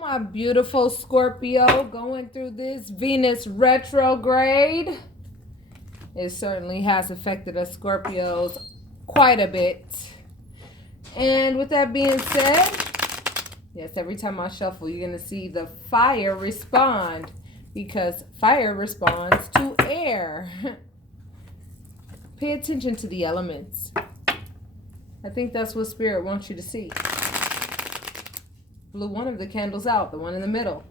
My beautiful Scorpio, going through this Venus retrograde. It certainly has affected us Scorpios quite a bit. And with that being said, yes, every time I shuffle, you're going to see the fire respond, because fire responds to air. Pay attention to the elements. I think that's what Spirit wants you to see. Blew one of the candles out, the one in the middle.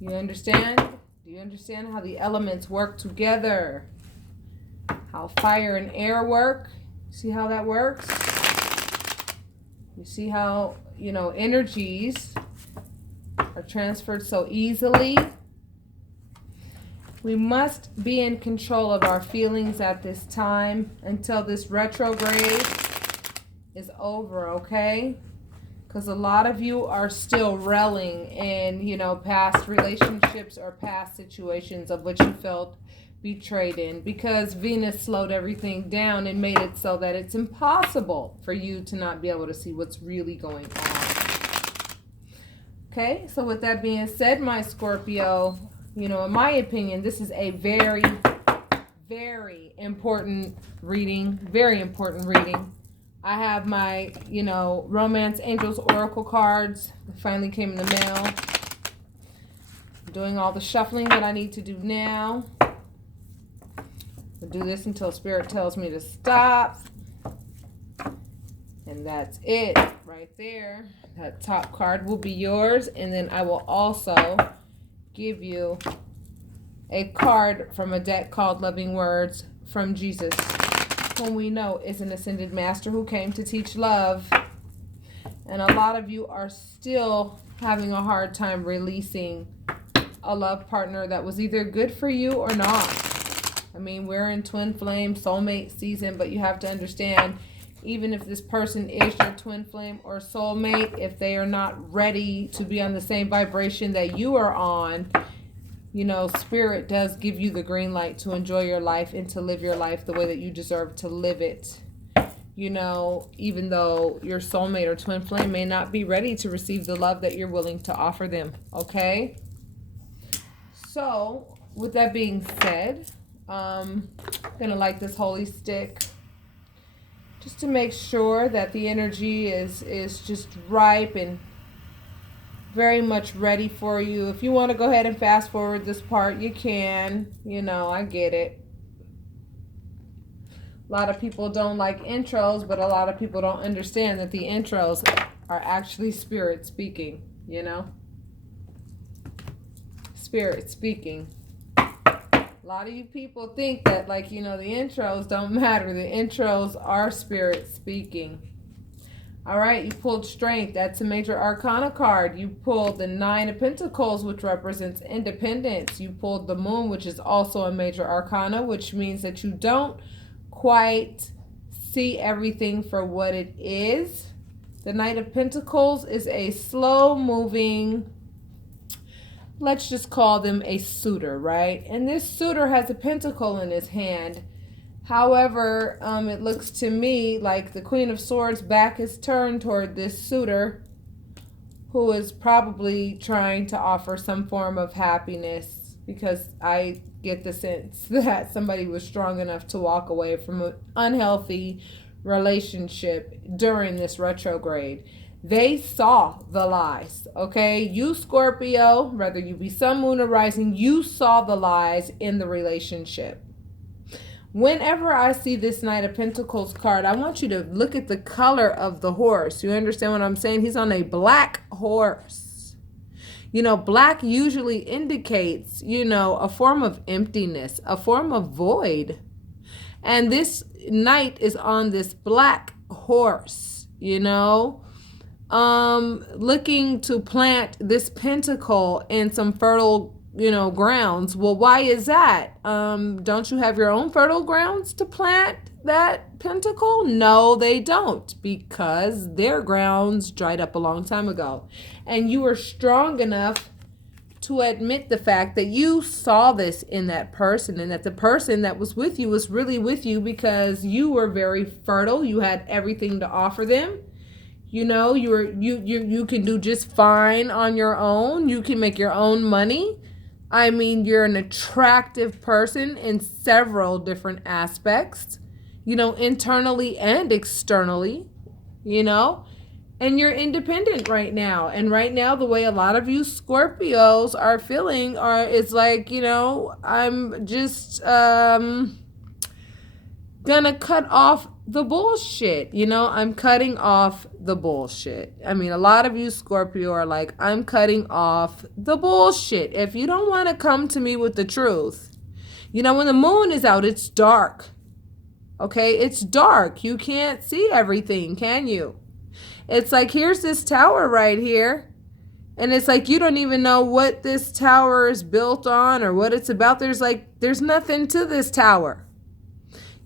You understand? Do you understand how the elements work together? How fire and air work? See how that works? You see how, energies are transferred so easily? We must be in control of our feelings at this time until this retrograde is over, okay? Because a lot of you are still reeling in, past relationships or past situations of which you felt betrayed in, because Venus slowed everything down and made it so that it's impossible for you to not be able to see what's really going on. Okay, so with that being said, my Scorpio, in my opinion, this is a very, very important reading. Very important reading. I have my, Romance Angels Oracle cards. They finally came in the mail. I'm doing all the shuffling that I need to do now. I'll do this until Spirit tells me to stop. And that's it right there. That top card will be yours. And then I will also give you a card from a deck called Loving Words from Jesus, whom we know is an ascended master who came to teach love. And a lot of you are still having a hard time releasing a love partner that was either good for you or not. I mean, we're in twin flame soulmate season, but you have to understand, even if this person is your twin flame or soulmate, if they are not ready to be on the same vibration that you are on, Spirit does give you the green light to enjoy your life and to live your life the way that you deserve to live it. Even though your soulmate or twin flame may not be ready to receive the love that you're willing to offer them, okay? So, with that being said, I'm going to light this holy stick just to make sure that the energy is just ripe and very much ready for you. If you want to go ahead and fast forward this part, you can. I get it. A lot of people don't like intros, but a lot of people don't understand that the intros are actually Spirit speaking, Spirit speaking. A lot of you people think that, the intros don't matter. The intros are Spirit speaking. All right, you pulled Strength. That's a major arcana card. You pulled the Nine of Pentacles, which represents independence. You pulled the Moon, which is also a major arcana, which means that you don't quite see everything for what it is. The Knight of Pentacles is a slow-moving, let's just call them a suitor, right? And this suitor has a pentacle in his hand. However, it looks to me like the Queen of Swords' back is turned toward this suitor, who is probably trying to offer some form of happiness, because I get the sense that somebody was strong enough to walk away from an unhealthy relationship during this retrograde. They saw the lies, okay? You, Scorpio, whether you be sun, moon, or rising, you saw the lies in the relationship. Whenever I see this Knight of Pentacles card, I want you to look at the color of the horse. You understand what I'm saying? He's on a black horse. Black usually indicates, a form of emptiness, a form of void. And this knight is on this black horse, looking to plant this pentacle in some fertile grounds. Well, why is that? Don't you have your own fertile grounds to plant that pentacle? No, they don't, because their grounds dried up a long time ago. And you were strong enough to admit the fact that you saw this in that person, and that the person that was with you was really with you because you were very fertile. You had everything to offer them. You know, you can do just fine on your own. You can make your own money. I mean, you're an attractive person in several different aspects, you know, internally and externally, you know, and you're independent right now. And right now, the way a lot of you Scorpios are feeling is like, you know, I'm just gonna cut off the bullshit. You know, I'm cutting off the bullshit. I mean, a lot of you Scorpio are like, I'm cutting off the bullshit. If you don't want to come to me with the truth, you know, when the moon is out, it's dark. Okay, it's dark. You can't see everything, can you? It's like, here's this tower right here. And it's like, you don't even know what this tower is built on or what it's about. There's nothing to this tower.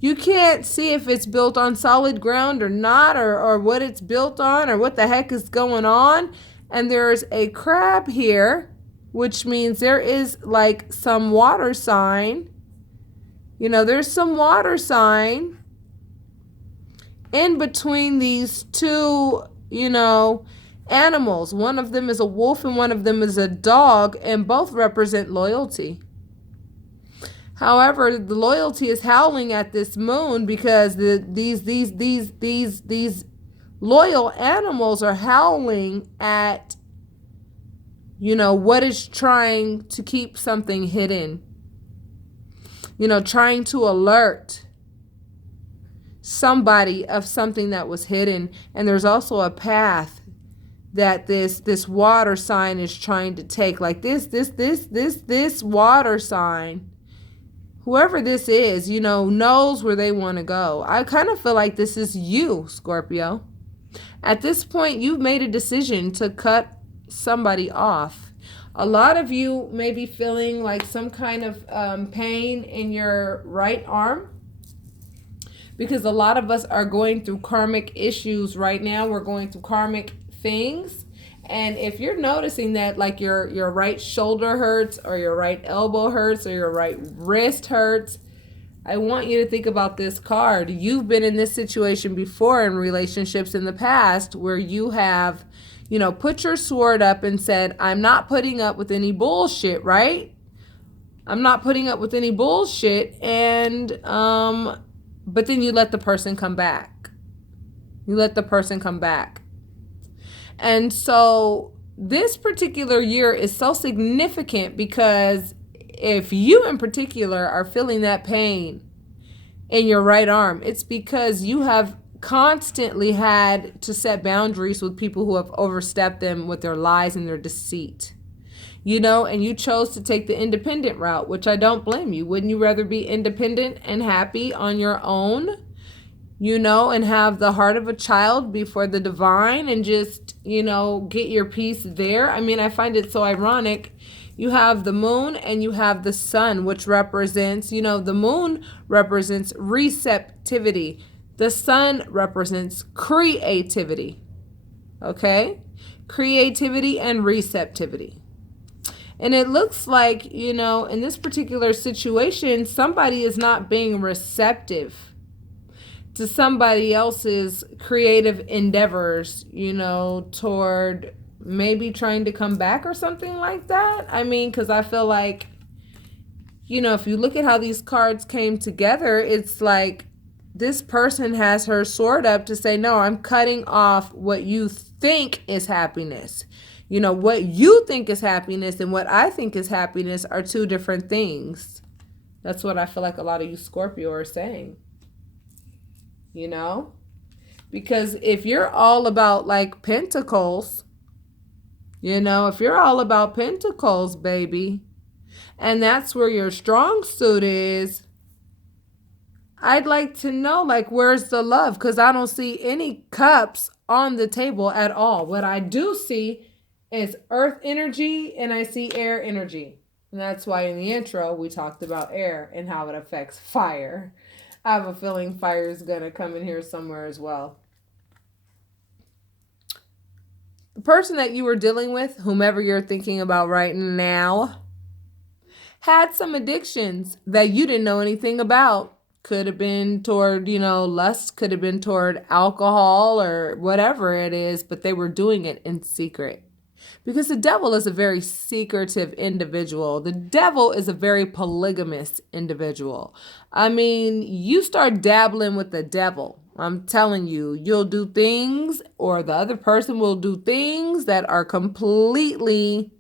You can't see if it's built on solid ground or not, or what it's built on, or what the heck is going on. And there's a crab here, which means there is like some water sign. You know, there's some water sign in between these two, you know, animals. One of them is a wolf and one of them is a dog, and both represent loyalty. However, the loyalty is howling at this moon because these loyal animals are howling at, you know, what is trying to keep something hidden. You know, trying to alert somebody of something that was hidden. And there's also a path that this water sign is trying to take. Like this water sign, whoever this is, you know, knows where they want to go. I kind of feel like this is you, Scorpio. At this point, you've made a decision to cut somebody off. A lot of you may be feeling like some kind of pain in your right arm, because a lot of us are going through karmic issues right now. We're going through karmic things. And if you're noticing that, like your right shoulder hurts, or your right elbow hurts, or your right wrist hurts, I want you to think about this card. You've been in this situation before in relationships in the past where you have, you know, put your sword up and said, I'm not putting up with any bullshit, right? I'm not putting up with any bullshit. And, but then you let the person come back. You let the person come back. And so this particular year is so significant because if you in particular are feeling that pain in your right arm, it's because you have constantly had to set boundaries with people who have overstepped them with their lies and their deceit. You know, and you chose to take the independent route, which I don't blame you. Wouldn't you rather be independent and happy on your own? You know, and have the heart of a child before the divine and just, you know, get your peace there. I mean, I find it so ironic. You have the moon and you have the sun, which represents, you know, the moon represents receptivity. The sun represents creativity. Okay? Creativity and receptivity. And it looks like, you know, in this particular situation, somebody is not being receptive to somebody else's creative endeavors, you know, toward maybe trying to come back or something like that. I mean, because I feel like, you know, if you look at how these cards came together, it's like this person has her sword up to say, no, I'm cutting off what you think is happiness. You know, what you think is happiness and what I think is happiness are two different things. That's what I feel like a lot of you Scorpio are saying. You know, because if you're all about like pentacles, you know, if you're all about pentacles, baby, and that's where your strong suit is, I'd like to know, like, where's the love? Because I don't see any cups on the table at all. What I do see is earth energy and I see air energy. And that's why in the intro we talked about air and how it affects fire. I have a feeling fire is going to come in here somewhere as well. The person that you were dealing with, whomever you're thinking about right now, had some addictions that you didn't know anything about. Could have been toward, lust, could have been toward alcohol or whatever it is, but they were doing it in secret. Because the devil is a very secretive individual. The devil is a very polygamous individual. I mean, you start dabbling with the devil, I'm telling you, you'll do things, or the other person will do things that are completely...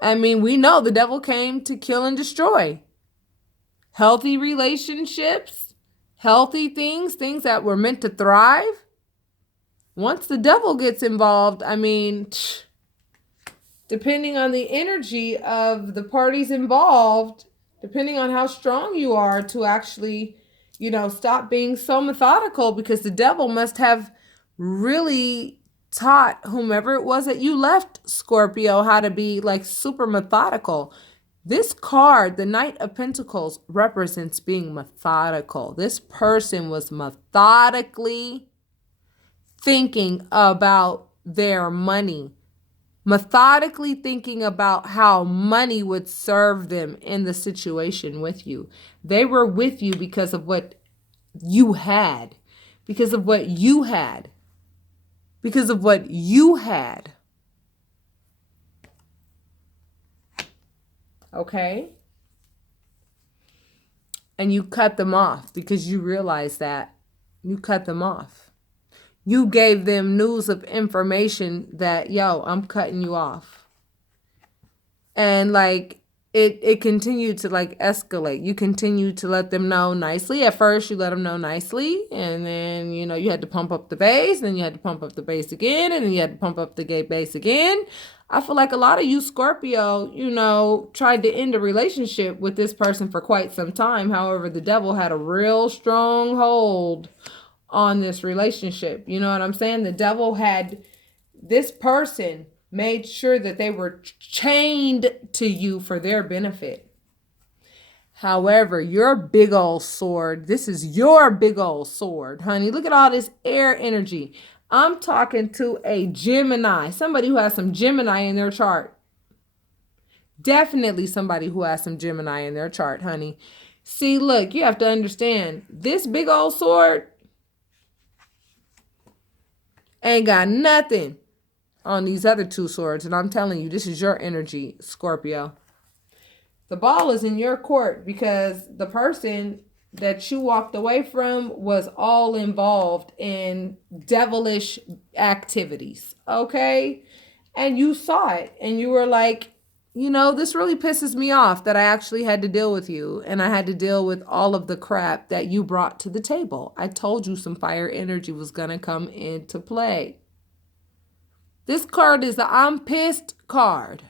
I mean, we know the devil came to kill and destroy. Healthy relationships, healthy things that were meant to thrive. Once the devil gets involved, I mean, depending on the energy of the parties involved, depending on how strong you are to actually, stop being so methodical, because the devil must have really taught whomever it was that you left, Scorpio, how to be like super methodical. This card, the Knight of Pentacles, represents being methodical. This person was methodically thinking about their money, methodically thinking about how money would serve them in the situation with you. They were with you because of what you had, because of what you had, because of what you had. Okay? And you cut them off because you realize that. You cut them off. You gave them news of information that, yo, I'm cutting you off. And like, it continued to like escalate. You continued to let them know nicely. At first, you let them know nicely. And then, you had to pump up the bass. Then you had to pump up the bass again. And then you had to pump up the gay bass again. I feel like a lot of you, Scorpio, tried to end a relationship with this person for quite some time. However, the devil had a real strong hold on this relationship. You know what I'm saying? The devil had this person made sure that they were chained to you for their benefit. However, your big old sword, this is your big old sword, honey. Look at all this air energy. I'm talking to a Gemini, somebody who has some Gemini in their chart. Definitely somebody who has some Gemini in their chart, honey. See, look, you have to understand, this big old sword ain't got nothing on these other two swords. And I'm telling you, this is your energy, Scorpio. The ball is in your court because the person that you walked away from was all involved in devilish activities. Okay? And you saw it and you were like, this really pisses me off that I actually had to deal with you. And I had to deal with all of the crap that you brought to the table. I told you some fire energy was going to come into play. This card is the I'm pissed card.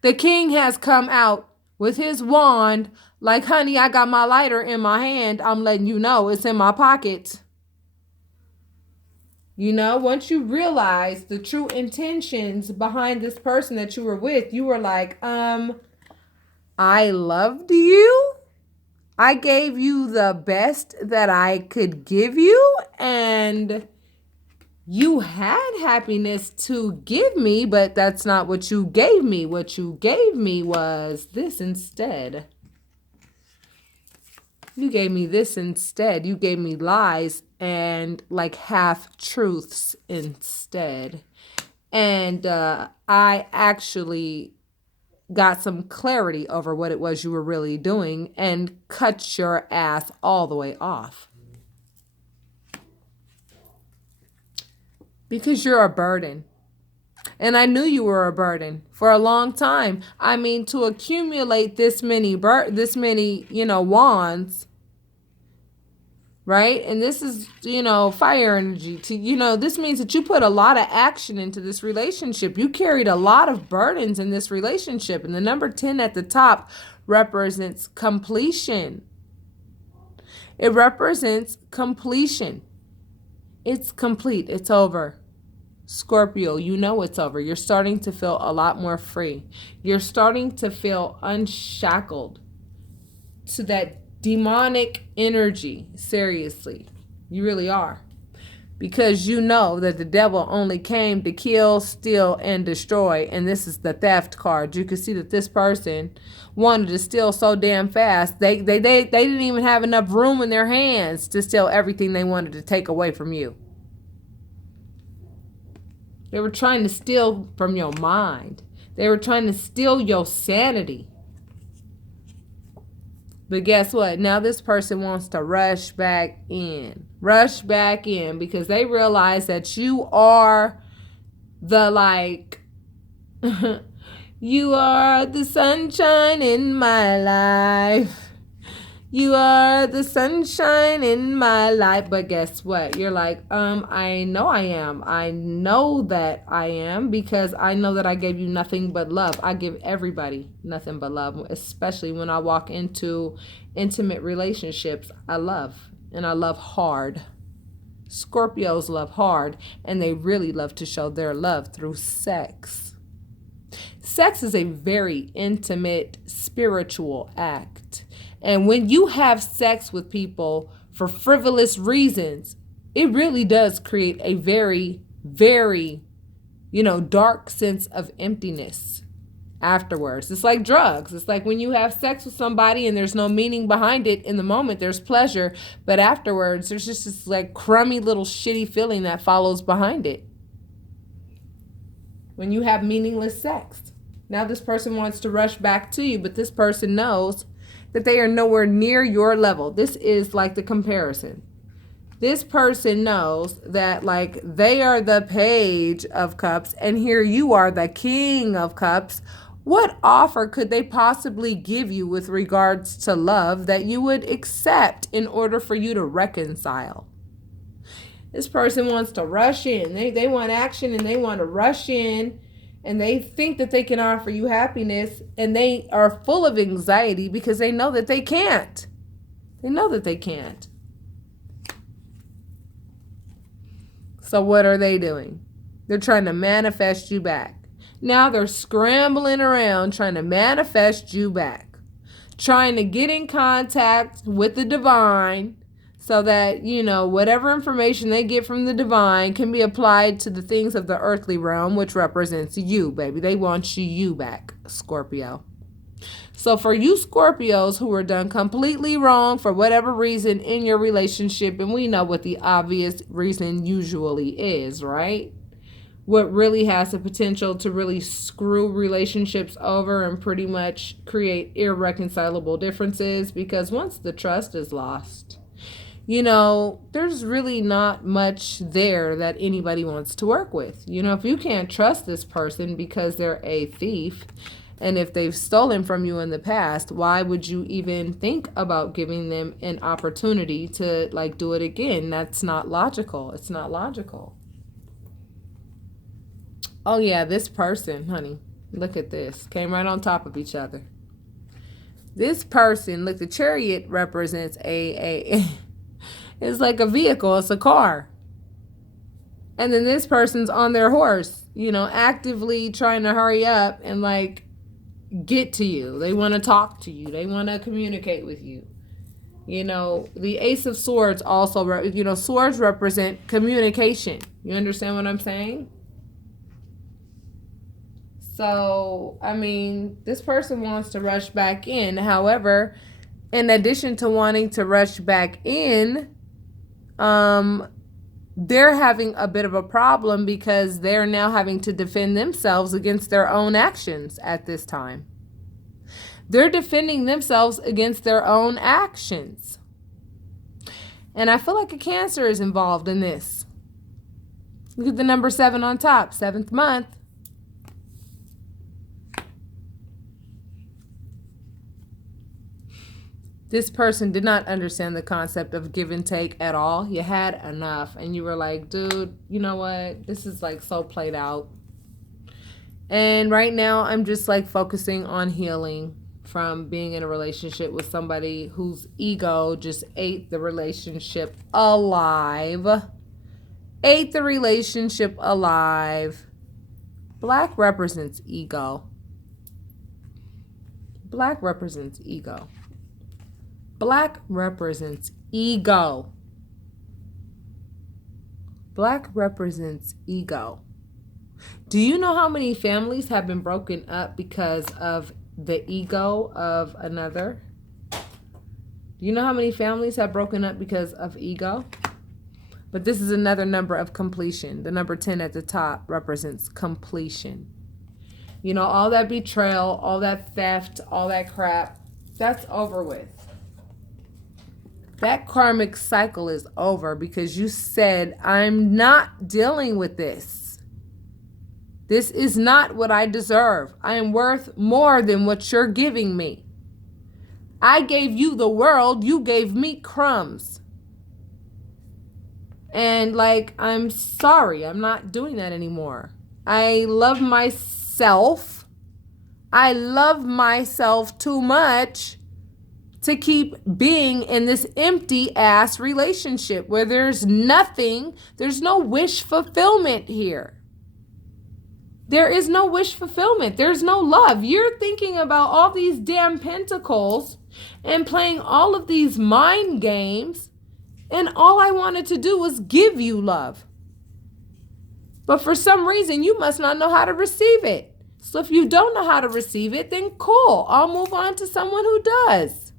The king has come out with his wand like, honey, I got my lighter in my hand. I'm letting you know it's in my pocket. Once you realize the true intentions behind this person that you were with, you were like, I loved you. I gave you the best that I could give you, and you had happiness to give me, but that's not what you gave me. What you gave me was this instead. You gave me this instead. You gave me lies and like half truths instead. And I actually got some clarity over what it was you were really doing and cut your ass all the way off. Because you're a burden. And I knew you were a burden for a long time. I mean, to accumulate this many wands, right? And this is, fire energy. This means that you put a lot of action into this relationship. You carried a lot of burdens in this relationship. And the number 10 at the top represents completion. It represents completion. It's complete. It's over. Scorpio, it's over. You're starting to feel a lot more free. You're starting to feel unshackled to that demonic energy. Seriously. You really are. because you know that the devil only came to kill, steal, and destroy. And this is the theft card. You can see that this person wanted to steal so damn fast. They didn't even have enough room in their hands to steal everything they wanted to take away from you. They were trying to steal from your mind. They were trying to steal your sanity. But guess what? Now this person wants to rush back in. Rush back in because they realize that you are the you are the sunshine in my life. You are the sunshine in my life. But guess what? You're like, I know I am. I know that I am because I know that I gave you nothing but love. I give everybody nothing but love, especially when I walk into intimate relationships. I love, and I love hard. Scorpios love hard, and they really love to show their love through sex. Sex is a very intimate, spiritual act. And when you have sex with people for frivolous reasons, it really does create a very, very, dark sense of emptiness afterwards. It's like drugs. It's like when you have sex with somebody and there's no meaning behind it. In the moment, there's pleasure. But afterwards, there's just this like crummy little shitty feeling that follows behind it. When you have meaningless sex. Now this person wants to rush back to you, but this person knows that they are nowhere near your level. This is like the comparison. This person knows that like they are the page of cups and here you are the king of cups. What offer could they possibly give you with regards to love that you would accept in order for you to reconcile? This person wants to rush in. They want action and they want to rush in. And they think that they can offer you happiness, and they are full of anxiety because they know that they can't. They know that they can't. So what are they doing? They're trying to manifest you back. Now they're scrambling around trying to manifest you back. Trying to get in contact with the divine so that, whatever information they get from the divine can be applied to the things of the earthly realm, which represents you, baby. They want you back, Scorpio. So for you Scorpios who were done completely wrong for whatever reason in your relationship, and we know what the obvious reason usually is, right? What really has the potential to really screw relationships over and pretty much create irreconcilable differences, because once the trust is lost, there's really not much there that anybody wants to work with. If you can't trust this person because they're a thief, and if they've stolen from you in the past, why would you even think about giving them an opportunity to do it again? That's not logical. It's not logical. Oh yeah, this person, honey, look at this. Came right on top of each other. This person, look, the Chariot represents it's like a vehicle. It's a car. And then this person's on their horse, actively trying to hurry up and get to you. They want to talk to you. They want to communicate with you. The Ace of Swords also, swords represent communication. You understand what I'm saying? So, this person wants to rush back in. However, in addition to wanting to rush back in, they're having a bit of a problem because they're now having to defend themselves against their own actions at this time. They're defending themselves against their own actions. And I feel like a Cancer is involved in this. Look at the number 7 on top, 7th month. This person did not understand the concept of give and take at all. You had enough and you were like, dude, you know what? This is so played out. And right now I'm just focusing on healing from being in a relationship with somebody whose ego just ate the relationship alive. Ate the relationship alive. Black represents ego. Black represents ego. Black represents ego. Black represents ego. Do you know how many families have been broken up because of the ego of another? Do you know how many families have broken up because of ego? But this is another number of completion. The number 10 at the top represents completion. You know, all that betrayal, all that theft, all that crap, that's over with. That karmic cycle is over because you said, I'm not dealing with this. This is not what I deserve. I am worth more than what you're giving me. I gave you the world. You gave me crumbs. And like, I'm sorry. I'm not doing that anymore. I love myself. I love myself too much to keep being in this empty ass relationship where there's nothing, there's no wish fulfillment here. There is no wish fulfillment. There's no love. You're thinking about all these damn pentacles and playing all of these mind games, and all I wanted to do was give you love. But for some reason, you must not know how to receive it. So if you don't know how to receive it, then cool. I'll move on to someone who does.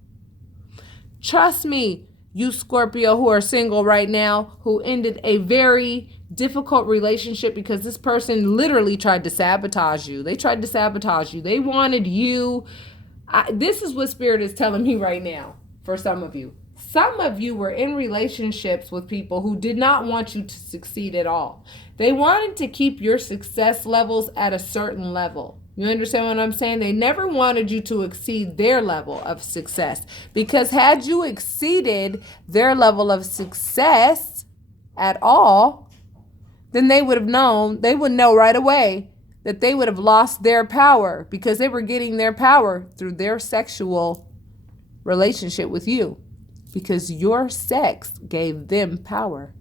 Trust me, you Scorpio who are single right now, who ended a very difficult relationship because this person literally tried to sabotage you. They tried to sabotage you. They wanted you. This is what Spirit is telling me right now for some of you. Some of you were in relationships with people who did not want you to succeed at all. They wanted to keep your success levels at a certain level. You understand what I'm saying? They never wanted you to exceed their level of success. Because had you exceeded their level of success at all, then they would know right away that they would have lost their power because they were getting their power through their sexual relationship with you. Because your sex gave them power.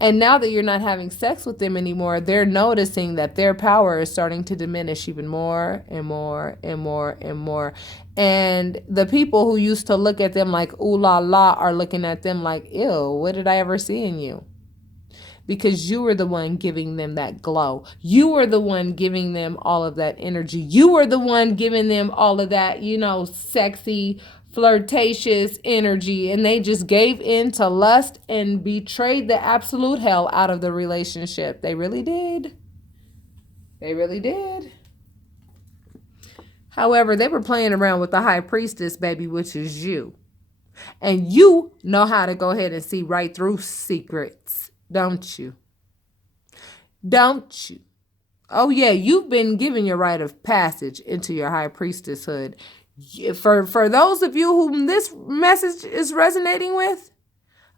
And now that you're not having sex with them anymore, they're noticing that their power is starting to diminish even more and more and more and more. And the people who used to look at them like, ooh la la, are looking at them like, ew, what did I ever see in you? Because you were the one giving them that glow. You were the one giving them all of that energy. You were the one giving them all of that, sexy, flirtatious energy, and they just gave in to lust and betrayed the absolute hell out of the relationship. They really did. They really did. However, they were playing around with the high priestess, baby, which is you. And you know how to go ahead and see right through secrets, don't you? Don't you? Oh yeah, you've been given your rite of passage into your high priestesshood. For those of you whom this message is resonating with,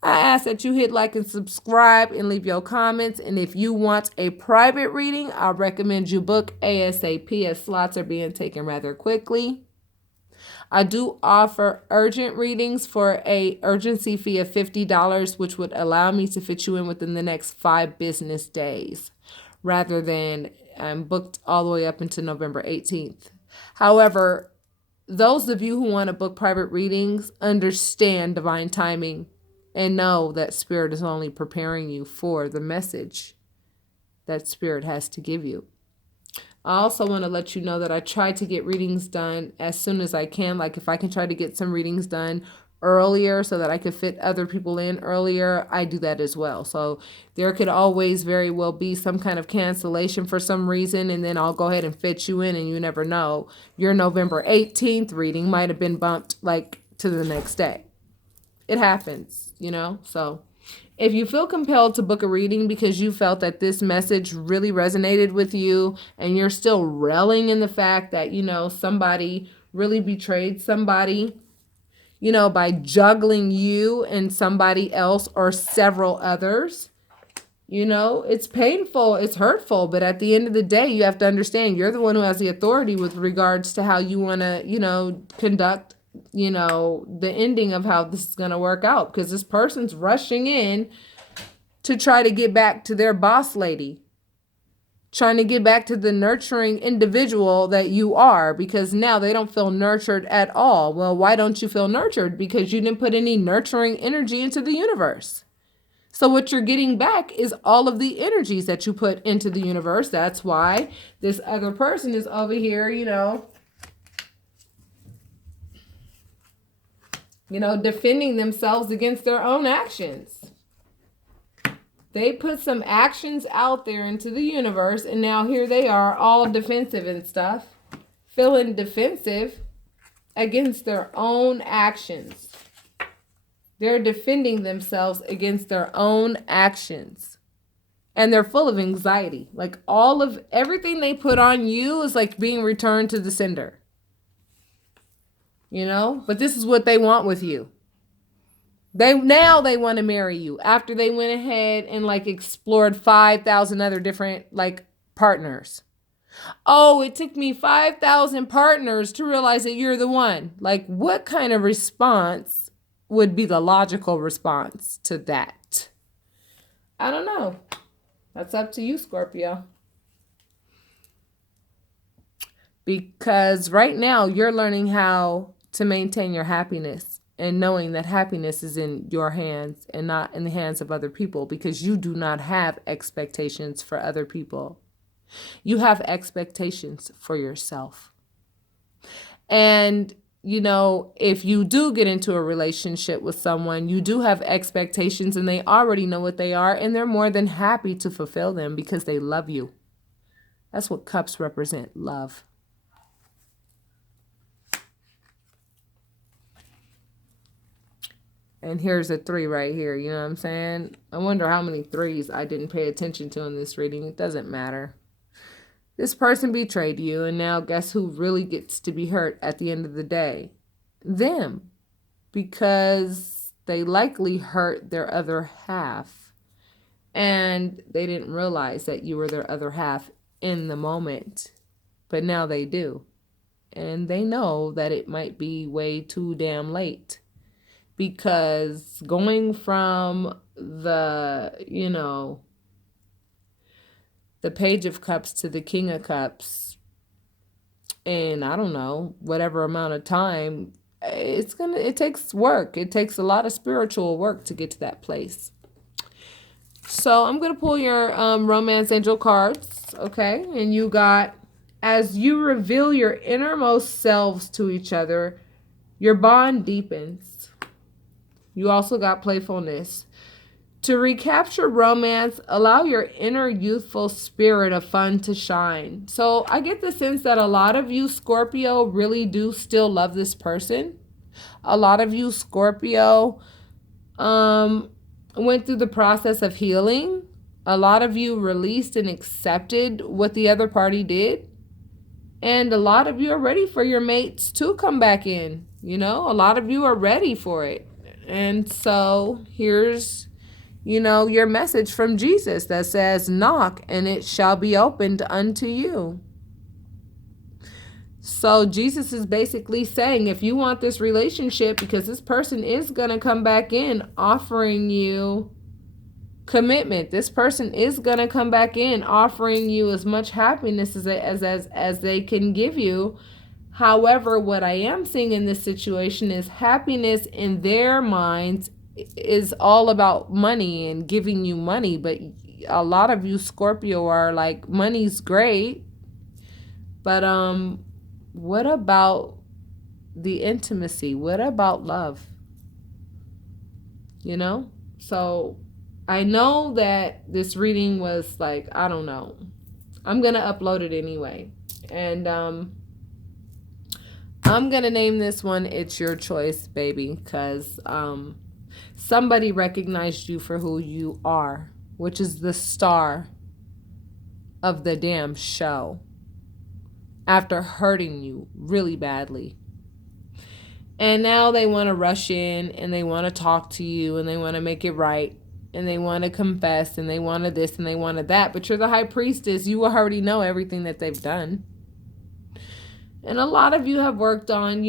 I ask that you hit like and subscribe and leave your comments. And if you want a private reading, I recommend you book ASAP as slots are being taken rather quickly. I do offer urgent readings for a urgency fee of $50, which would allow me to fit you in within the next 5 business days, rather than I'm booked all the way up until November 18th. However, those of you who want to book private readings understand divine timing and know that Spirit is only preparing you for the message that Spirit has to give you. I also want to let you know that I try to get readings done as soon as I can. Like if I can try to get some readings done earlier so that I could fit other people in earlier, I do that as well. So there could always very well be some kind of cancellation for some reason, and then I'll go ahead and fit you in, and you never know. Your November 18th reading might have been bumped like to the next day. It happens, So if you feel compelled to book a reading because you felt that this message really resonated with you and you're still reeling in the fact that, somebody really betrayed somebody, by juggling you and somebody else or several others, it's painful, it's hurtful, but at the end of the day, you have to understand you're the one who has the authority with regards to how you want to, conduct, the ending of how this is going to work out, because this person's rushing in to try to get back to their boss lady, trying to get back to the nurturing individual that you are, because now they don't feel nurtured at all. Well, why don't you feel nurtured? Because you didn't put any nurturing energy into the universe. So what you're getting back is all of the energies that you put into the universe. That's why this other person is over here, defending themselves against their own actions. They put some actions out there into the universe, and now here they are, all defensive and stuff, feeling defensive against their own actions. They're defending themselves against their own actions. And they're full of anxiety. Like everything they put on you is like being returned to the sender. But this is what they want with you. They want to marry you after they went ahead and like explored 5,000 other different like partners. Oh, it took me 5,000 partners to realize that you're the one. Like, what kind of response would be the logical response to that? I don't know. That's up to you, Scorpio. Because right now you're learning how to maintain your happiness and knowing that happiness is in your hands and not in the hands of other people, because you do not have expectations for other people. You have expectations for yourself. And if you do get into a relationship with someone, you do have expectations and they already know what they are, and they're more than happy to fulfill them because they love you. That's what cups represent, love. And here's a 3 right here, you know what I'm saying? I wonder how many 3s I didn't pay attention to in this reading. It doesn't matter. This person betrayed you, and now guess who really gets to be hurt at the end of the day? Them. Because they likely hurt their other half, and they didn't realize that you were their other half in the moment. But now they do. And they know that it might be way too damn late. Because going from the Page of Cups to the King of Cups in, I don't know, whatever amount of time, it takes work. It takes a lot of spiritual work to get to that place. So I'm going to pull your romance angel cards, okay? And you got, as you reveal your innermost selves to each other, your bond deepens. You also got playfulness. To recapture romance, allow your inner youthful spirit of fun to shine. So I get the sense that a lot of you, Scorpio, really do still love this person. A lot of you, Scorpio, went through the process of healing. A lot of you released and accepted what the other party did. And a lot of you are ready for your mates to come back in. A lot of you are ready for it. And so here's your message from Jesus that says, knock and it shall be opened unto you. So Jesus is basically saying, if you want this relationship, because this person is going to come back in offering you commitment. This person is going to come back in offering you as much happiness as they can give you. However, what I am seeing in this situation is happiness in their minds is all about money and giving you money. But a lot of you, Scorpio, are like, money's great, but what about the intimacy? What about love? So I know that this reading was like, I don't know, I'm gonna upload it anyway, and I'm gonna name this one It's Your Choice, baby, because somebody recognized you for who you are, which is the star of the damn show, after hurting you really badly. And now they want to rush in and they want to talk to you and they want to make it right and they want to confess and they want to this and they want to that. But you're the high priestess. You already know everything that they've done. And a lot of you have worked on,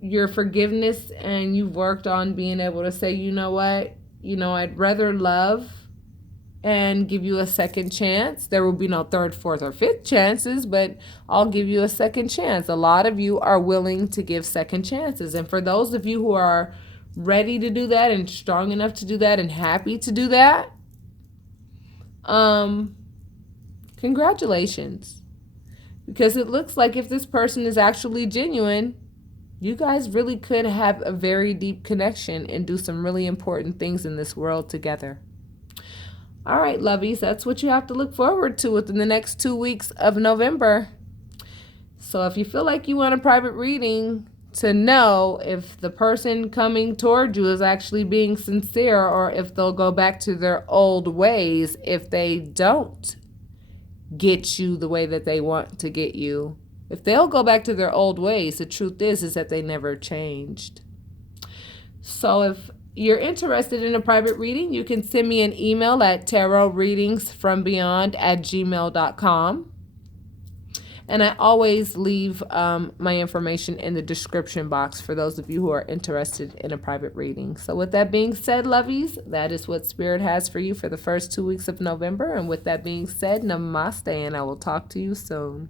your forgiveness, and you've worked on being able to say, you know what, I'd rather love and give you a second chance. There will be no third, fourth, or fifth chances, but I'll give you a second chance. A lot of you are willing to give second chances. And for those of you who are ready to do that and strong enough to do that and happy to do that, congratulations. Because it looks like if this person is actually genuine, you guys really could have a very deep connection and do some really important things in this world together. All right, lovies, that's what you have to look forward to within the next 2 weeks of November. So if you feel like you want a private reading to know if the person coming toward you is actually being sincere, or if they'll go back to their old ways if they don't get you the way that they want to get you. If they'll go back to their old ways, the truth is that they never changed. So if you're interested in a private reading, you can send me an email at tarotreadingsfrombeyond@gmail.com. And I always leave my information in the description box for those of you who are interested in a private reading. So with that being said, lovies, that is what Spirit has for you for the first 2 weeks of November. And with that being said, namaste, and I will talk to you soon.